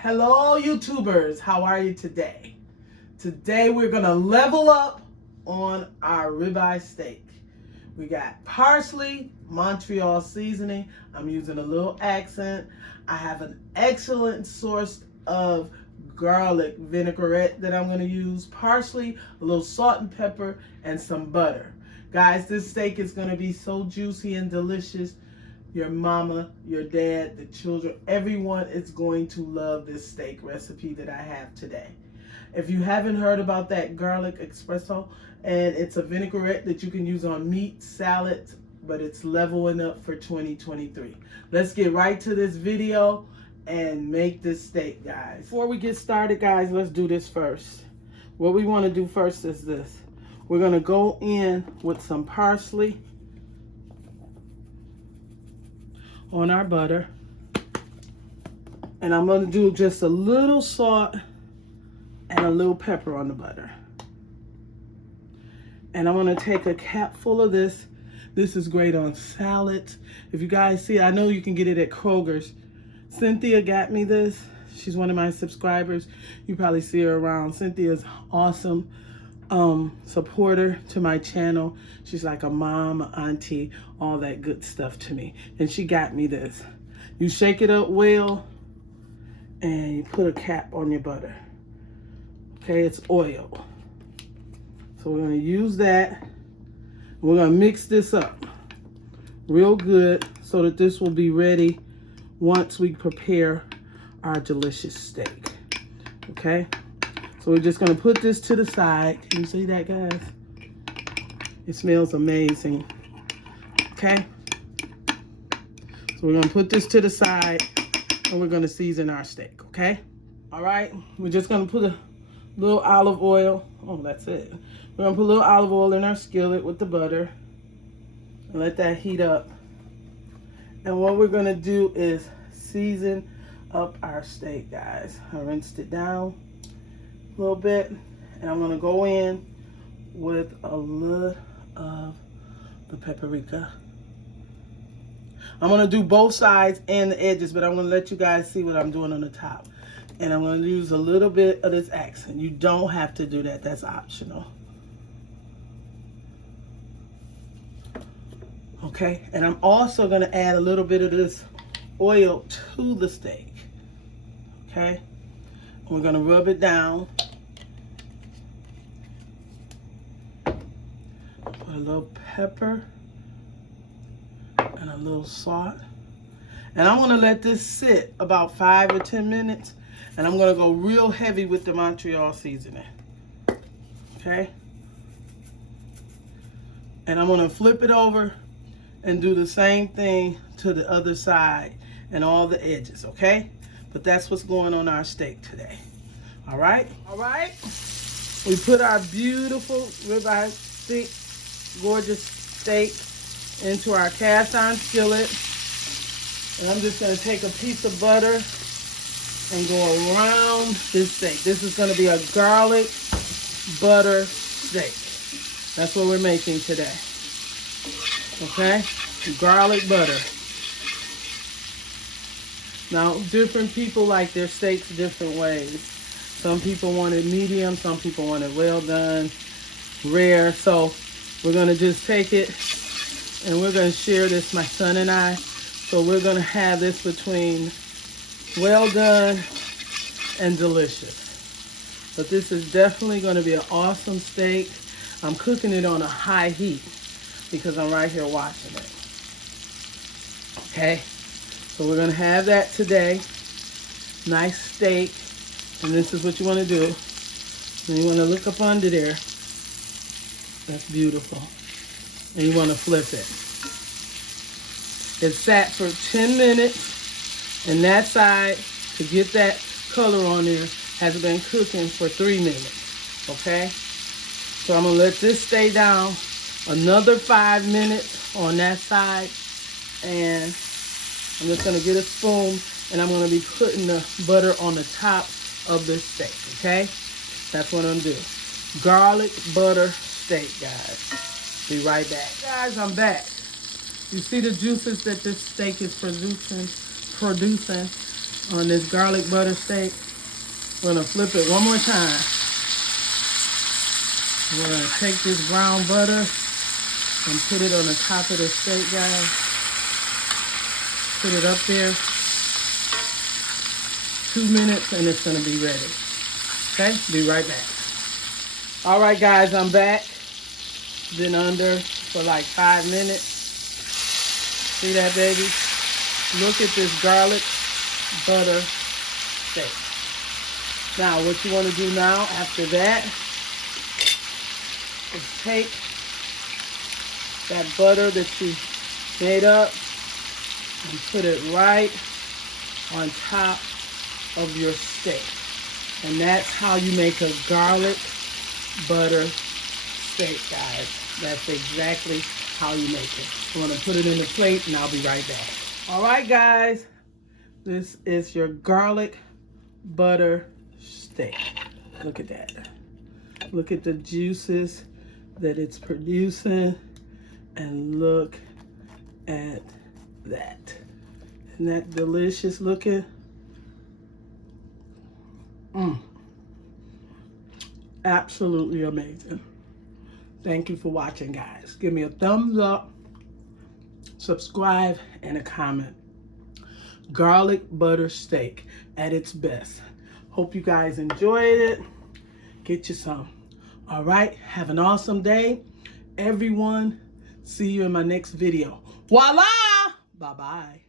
Hello YouTubers, how are you today? Today we're gonna level up on our ribeye steak. We got parsley, Montreal seasoning. I'm using a little accent. I have an excellent source of garlic vinaigrette that I'm gonna use, parsley, a little salt and pepper, and some butter. Guys, this steak is gonna be so juicy and delicious. Your mama, your dad, the children, everyone is going to love this steak recipe that I have today. If you haven't heard about that garlic espresso, and it's a vinaigrette that you can use on meat, salads, but it's leveling up for 2023. Let's get right to this video and make this steak, guys. Before we get started, guys, let's do this first. What we want to do first is this. We're going to go in with some parsley on our butter, and I'm going to do just a little salt and a little pepper on the butter, and I'm going to take a cap full of this. This is great on salads. If you guys see, I know you can get it at Kroger's. Cynthia got me this. She's one of my subscribers. You probably see her around. Cynthia's awesome supporter to my channel. She's like a mom, auntie, all that good stuff to me. And she got me this. You shake it up well and you put a cap on your butter. Okay, it's oil. So we're going to use that. We're going to mix this up real good so that this will be ready once we prepare our delicious steak. Okay? So we're just going to put this to the side. Can you see that, guys? It smells amazing. Okay? So we're going to put this to the side and we're going to season our steak. Okay? All right? We're just going to put a little olive oil. Oh, that's it. We're going to put a little olive oil in our skillet with the butter and let that heat up. And what we're going to do is season up our steak, guys. I rinsed it down a little bit, and I'm going to go in with a little of the paprika. I'm going to do both sides and the edges, but I'm going to let you guys see what I'm doing on the top. And I'm going to use a little bit of this accent. You don't have to do that. That's optional. Okay, and I'm also going to add a little bit of this oil to the steak. Okay, and we're going to rub it down. Put a little pepper and a little salt. And I'm going to let this sit about 5 or 10 minutes. And I'm going to go real heavy with the Montreal seasoning. Okay? And I'm going to flip it over and do the same thing to the other side and all the edges, okay? But that's what's going on our steak today. All right? All right? We put our beautiful ribeye, thick, gorgeous steak into our cast iron skillet. And I'm just going to take a piece of butter and go around this steak. This is going to be a garlic butter steak. That's what we're making today. Okay? Garlic butter. Now, different people like their steaks different ways. Some people want it medium, some people want it well done, rare. So we're going to just take it and we're going to share this, my son and I. So we're going to have this between well done and delicious. But this is definitely going to be an awesome steak. I'm cooking it on a high heat because I'm right here watching it. Okay, so we're going to have that today. Nice steak. And this is what you want to do. And you want to look up under there. That's beautiful. And you want to flip it. It sat for 10 minutes. And that side, to get that color on there, has been cooking for 3 minutes. Okay? So I'm going to let this stay down another 5 minutes on that side. And I'm just going to get a spoon and I'm going to be putting the butter on the top of this steak, okay? That's what I'm doing. Garlic butter steak, guys. Be right back. Guys, I'm back. You see the juices that this steak is producing? on this garlic butter steak. We're gonna flip it one more time. We're gonna take this brown butter and put it on the top of the steak, guys. Put it up there. 2 minutes and it's gonna be ready. Okay, be right back. All right, guys, I'm back. Been under for like 5 minutes. See that, baby? Look at this garlic butter steak. Now, what you want to do now after that is take that butter that you made up and put it right on top of your steak. And that's how you make a garlic butter steak, guys. That's exactly how you make it. I'm gonna put it in the plate and I'll be right back. All right, guys, this is your garlic butter steak. Look at that. Look at the juices that it's producing, and look at that. Isn't that delicious looking? Absolutely amazing. Thank you for watching, guys. Give me a thumbs up, subscribe, and a comment. Garlic butter steak at its best. Hope you guys enjoyed it. Get you some. All right, have an awesome day, everyone. See you in my next video. Voila! Bye-bye.